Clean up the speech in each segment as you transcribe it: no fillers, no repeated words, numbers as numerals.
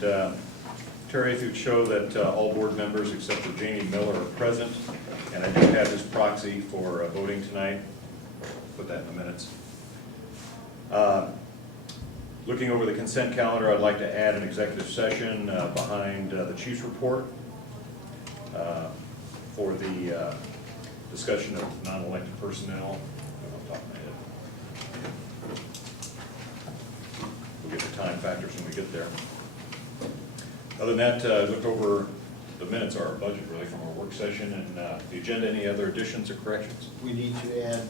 And Terry, if you'd show that all board members except for Jamie Miller are present, and I do have his proxy for voting tonight. Put that in the minutes. Looking over the consent calendar, I'd like to add an executive session behind the chief's report for the discussion of non-elected personnel. Off the top of my head. We'll get the time factors when we get there. Other than that, looked over the minutes, our budget really from our work session, and the agenda. Any other additions or corrections? We need to add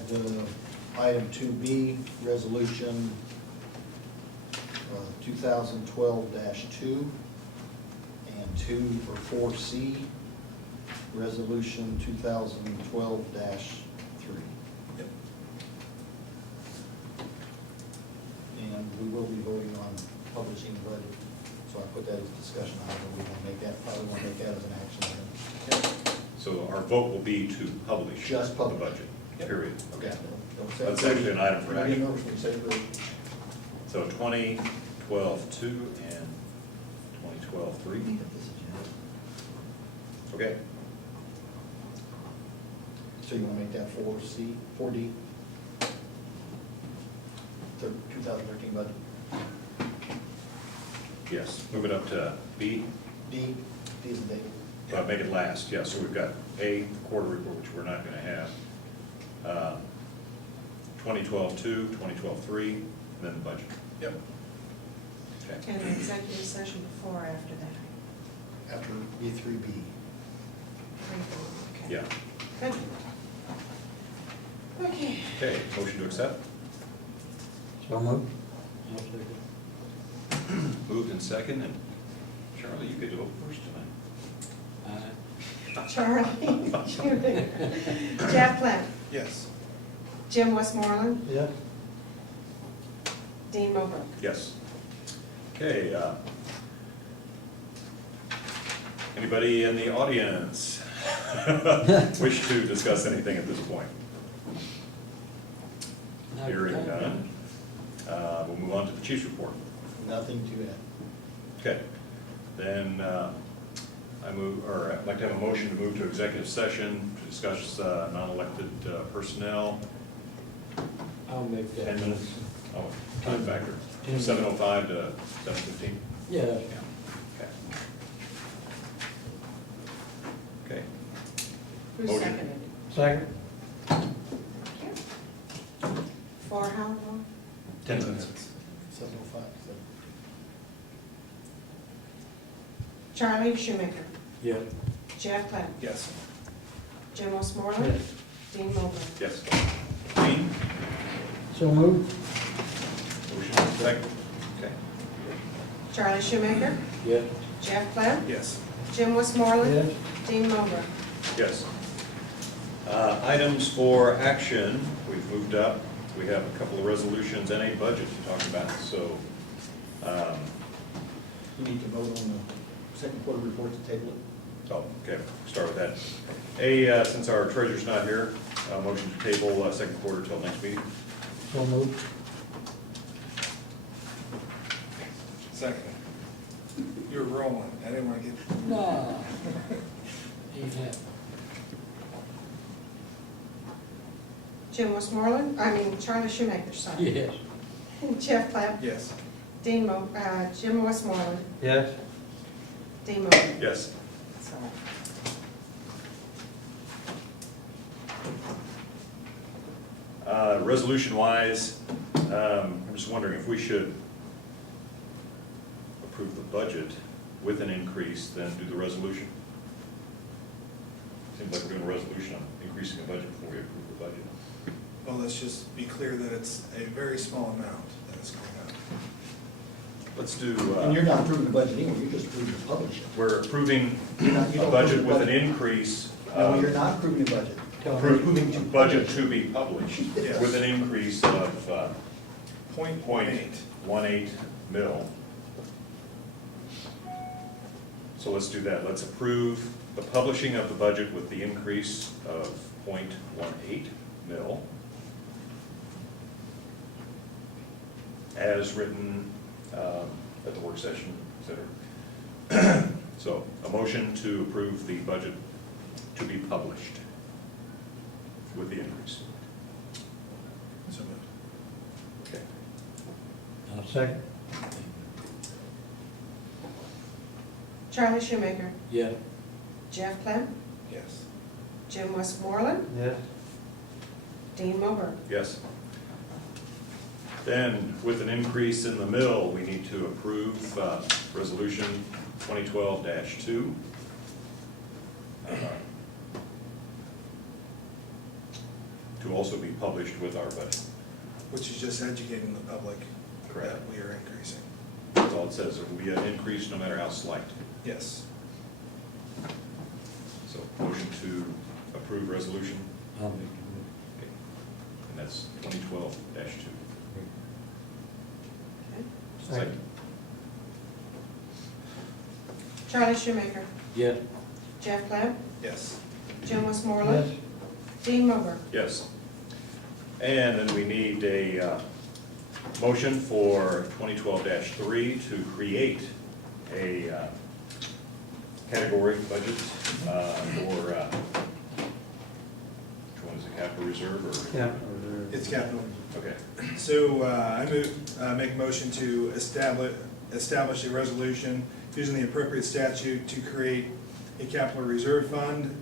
item 2B, resolution 2012-2, and 2 for 4C, resolution 2012-3. Yep. And we will be voting on publishing the budget, so I put that as a discussion item. We want to make that, probably want to make that as an action item. So our vote will be to publish Just publish. the budget, Yep. period. Okay. Don't say That's actually an item for Don't get action. nervous when you say the So 2012-2 and 2012-3. Okay. So you want to make that 4C, 4D? 2013 budget. Yes. Move it up to B. D is in David. Make it last. Yeah. So we've got A, quarter report, which we're not going to have. 2012-2, 2012-3, and then the budget. Yep. Okay. And the executive session before or after that? After B3B. Okay. Yeah. Good. Okay. Okay. Motion to accept. So moved. Moved and second. And Charlie, you get to vote first tonight. Charlie, Jeff Flynn, Yes. Jim Westmoreland, Yes. Dean Mobrook. Yes. Okay. Anybody in the audience wish to discuss anything at this point? Hearing none. We'll move on to the chief's report. Nothing to add. Okay. Then I'd like to have a motion to move to executive session to discuss non-elected personnel. I'll make that. 10 minutes. Oh, time factor. 7:05 to 7:15. Yeah. Yeah. Okay. Okay. Who Motion. seconded? Second. Thank you. For how long? 10 minutes. 7:05. So Charlie Shoemaker, Yeah. Jeff Flynn, Yes. Jim Westmoreland, Dean Mobrook. Yes. Dean? So moved. Motion second. Okay. Charlie Shoemaker, Yeah. Jeff Flynn, Yes. Jim Westmoreland, Yes. Dean Mobrook. Yes. Items for action, we've moved up. We have a couple of resolutions and a budget to talk about, so, you need to vote on the second quarter report to table it. oh, okay, start with that. Since our treasurer's not here, motion to table second quarter till next meeting. So moved. Second. You were rolling. I didn't want to get. No. Ain't happening. Jim Westmoreland, Charlie Shoemaker, sorry. Yes. Jeff Flynn, Yes. Jim Westmoreland, Yes. Dean Mobrook. Yes. Sorry. Resolution-wise, I'm just wondering if we should approve the budget with an increase, then do the resolution. Seems like we're doing a resolution on increasing the budget before we approve the budget. Well, let's just be clear that it's a very small amount that is going up. Let's do, And you're not approving the budget anyway, you're just approving the publishing. we're approving You're not- you a don't budget approve the with an budget. increase. No, you're not approving the budget. You're Approve approving to budget publish. to be published Yes. with an increase of 0.18. .18 mil. So let's do that. Let's approve the publishing of the budget with the increase of 0.18 mil as written at the work session, et cetera. So, a motion to approve the budget to be published with the increase. So moved. Okay. I'll second. Charlie Shoemaker, Yes. Jeff Clem, Yes. Jim Westmoreland, Yes. Dean Milburn. Yes. Then, with an increase in the mill, we need to approve Resolution 2012-2. To also be published with our budget. Which is just educating the public Correct. that we are increasing. That's all it says. There will be an increase no matter how slight. Yes. So, motion to approve resolution, I'll make okay. And that's 2012-2. the Okay. Second. Charlie Shoemaker, Yes. Jeff Clem, Yes. Jim Yes. Westmoreland, Dean Milburn. Yes. And then we need a motion for 2012-3 to create a category budget for, which one is it, capital reserve or? Yeah. It's capital. Okay, So I make a motion to establish a resolution using the appropriate statute to create a capital reserve fund.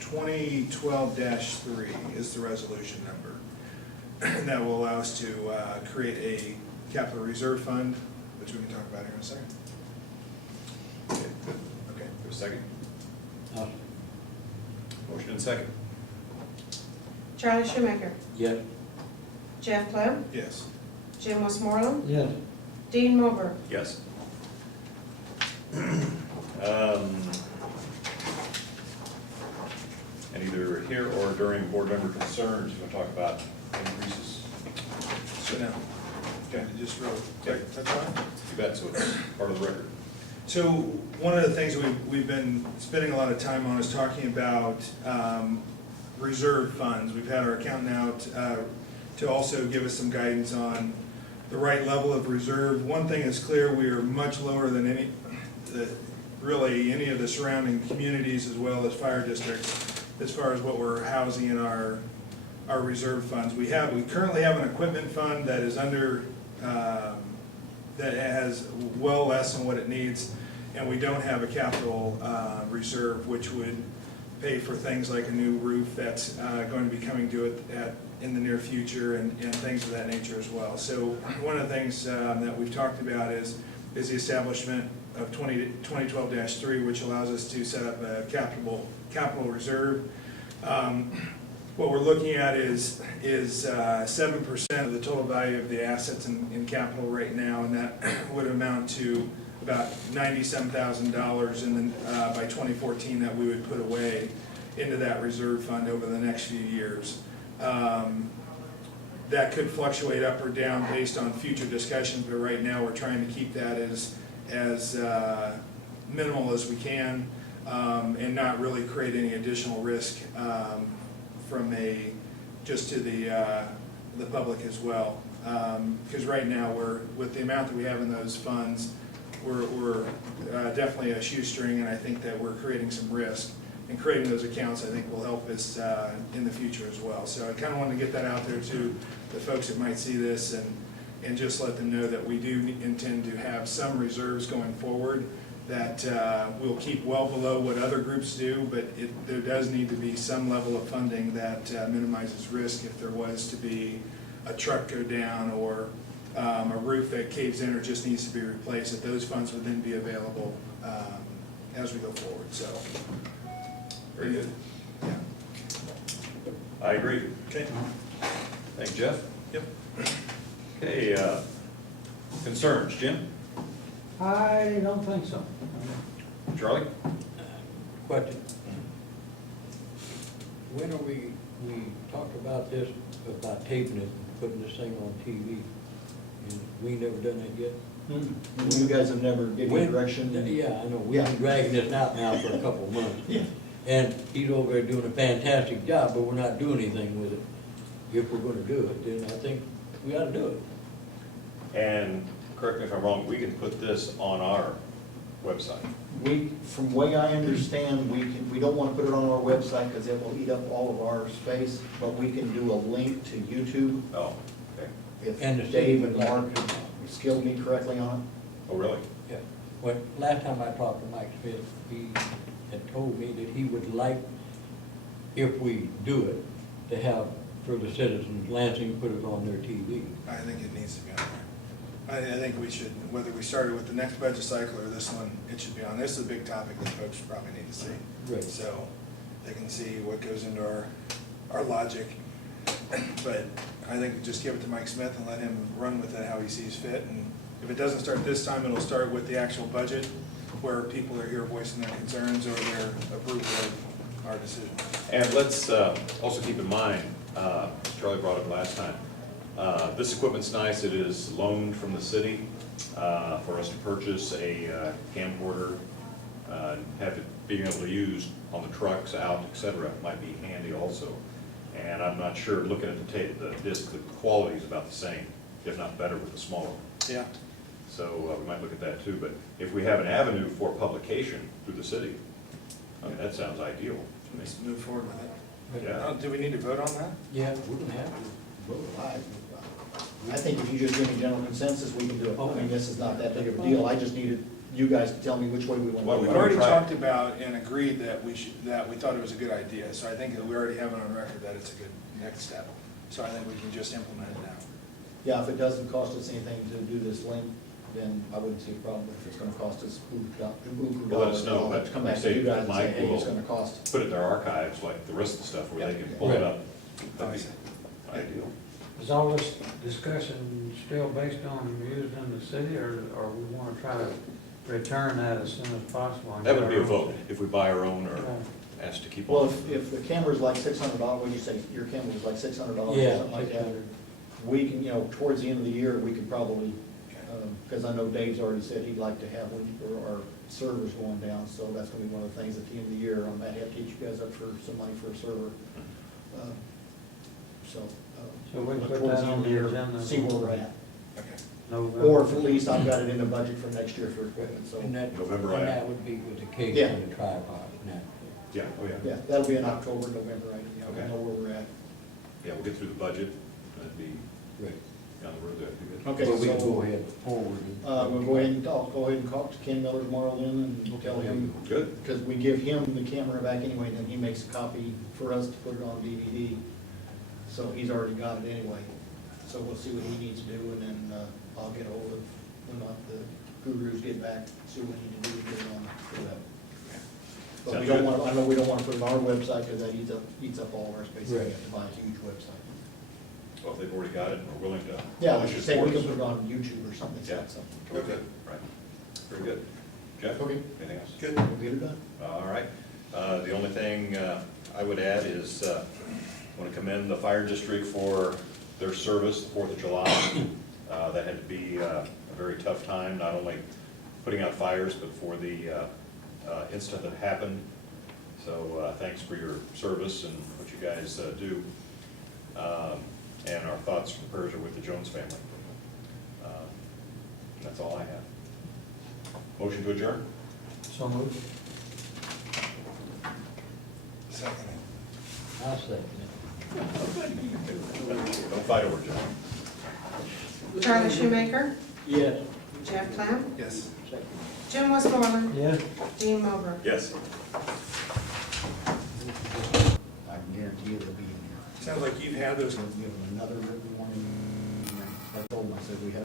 2012-3 is the resolution number. And that will allow us to create a capital reserve fund, which we can talk about here in a second. okay, good. Okay. There's a second? I'll- Motion and second. Charlie Shoemaker, Yes. Jeff Clem, Yes. Jim Westmoreland, Yes. Dean Milburn. Yes. And either here or during board member concerns, you want to talk about increases? So now, okay, just real quick, that's fine. You bet, so it's part of the record. So one of the things we've been spending a lot of time on is talking about reserve funds. We've had our accountant out to also give us some guidance on the right level of reserve. One thing is clear, we are much lower than really any of the surrounding communities as well as fire districts as far as what we're housing in our reserve funds. We currently have an equipment fund that is under, that has well less than what it needs, and we don't have a capital reserve, which would pay for things like a new roof that's going to be coming to it in the near future and things of that nature as well. So one of the things that we've talked about is the establishment of 2012-3, which allows us to set up a capital reserve. What we're looking at is 7% of the total value of the assets in capital right now, and that would amount to about $97,000 by 2014 that we would put away into that reserve fund over the next few years. That could fluctuate up or down based on future discussions, but right now we're trying to keep that as minimal as we can, and not really create any additional risk from just to the public as well. Because right now with the amount that we have in those funds, we're definitely a shoestring, and I think that we're creating some risk. And creating those accounts, I think, will help us in the future as well. So I kind of wanted to get that out there to the folks that might see this, and just let them know that we do intend to have some reserves going forward that we'll keep well below what other groups do, but there does need to be some level of funding that minimizes risk if there was to be a truck go down or a roof that caves in or just needs to be replaced, that those funds would then be available as we go forward, so. Very good. Yeah. I agree. Okay. Thank you, Jeff. Yep. Okay, concerns, Jim? I don't think so. Charlie? Question. When are we talked about this, about taping it and putting this thing on TV, and we ain't never done that yet? You guys have never given When- direction? Yeah, I know, we've been dragging this out now for a couple of months. Yeah. And he's over there doing a fantastic job, but we're not doing anything with it. If we're gonna do it, then I think we ought to do it. And correct me if I'm wrong, we can put this on our website. From the way I understand, we don't want to put it on our website because it will eat up all of our space, but we can do a link to YouTube. Oh, okay. And the If Dave and city- Mark skilled me correctly on Oh, really? Yeah, well, last time I talked to Mike Smith, he had told me that he would like, if we do it, to have, for the citizens, Lansing put it on their TV. I think it needs to be on there. I think we should, whether we started with the next budget cycle or this one, it should be on. This is a big topic that folks probably need to see. Right. So they can see what goes into our logic. But I think just give it to Mike Smith and let him run with it how he sees fit. And if it doesn't start this time, it'll start with the actual budget, where people are here voicing their concerns or their approval of our decision. And let's also keep in mind, Charlie brought it up last time, this equipment's nice, it is loaned from the city for us to purchase a camcorder, have it being able to use on the trucks, out, et cetera, might be handy also. And I'm not sure, looking at the disc, the quality is about the same, if not better with the smaller one. Yeah. So we might look at that too, but if we have an avenue for publication through the city, I mean, that sounds ideal to me. Let's move forward with it. Yeah. Do we need to vote on that? Yeah, we can have to. it. I think if you just give me general consensus, we can do it. I mean, this is not that big of a deal. I just needed you guys to tell me which way we want Well, to We've go. don't already try it. talked about and agreed that we thought it was a good idea. So I think that we already have it on record that it's a good next step. So I think we can just implement it now. Yeah, if it doesn't cost us anything to do this link, then I wouldn't see a problem. If it's gonna cost us $2 Well, let us know, but come back to say you guys and say, Mike hey, it's will gonna cost. put it in their archives like the rest of the stuff where they can pull it up. That'd be ideal. Is all this discussion still based on used in the city, or we want to try to return that as soon as possible? and That get would be our a own vote, city? if we buy our own or Yeah. asked to keep Well, on. if the camera's like $600, what'd you say, your camera was like $600 or Yeah, something like that? 600. We can, towards the end of the year, we could probably, because I know Dave's already said he'd like to have our servers going down, so that's gonna be one of the things at the end of the year. I might have to get you guys up for some money for a server. So we look put towards that the on end of the year, agenda. see where we're at. Okay. November. Or if at least I've got it in the budget for next year for equipment, so. And that, November, and I- that would be with the case Yeah. and the tripod, now. Yeah, oh yeah. Yeah, that'll be in October, November, right? Okay. I know where we're at. Yeah, we'll get through the budget, that'd be Right. down the road, that'd be good. Okay, But we can so- go ahead forward. and- We'll go ahead and talk to Ken Miller tomorrow then and tell him, Good. because we give him the camera back anyway, then he makes a copy for us to put it on DVD. So he's already got it anyway. So we'll see what he needs to do, and then I'll get hold of, when the gurus get back, see what we need to do to get it on the web. But we Sounds don't good. want, I know we don't want to put it on our website, because that eats up all of our space. We Right. have to buy a huge website. Well, if they've already got it and are willing to. Yeah, publish like you it say, for we can us. put it on YouTube or something. Yeah. Okay. Right, very good. Jeff? Okay. Anything else? Good. We'll get it done. All right. The only thing I would add is, I want to commend the fire district for their service, the 4th of July. That had to be a very tough time, not only putting out fires, but for the incident that happened. So thanks for your service and what you guys do. And our thoughts and prayers are with the Jones family. That's all I have. Motion to adjourn? So moved. Second. I'll second it. Don't fight over John. Charlie Shoemaker, Yes. Jeff Clamp, Yes. Second. Jim Westmoreland, Yes. Dean Mobile. Yes. I can guarantee it'll be in here. Sounds like you've had those So give them another written warning. I told them, I said, we have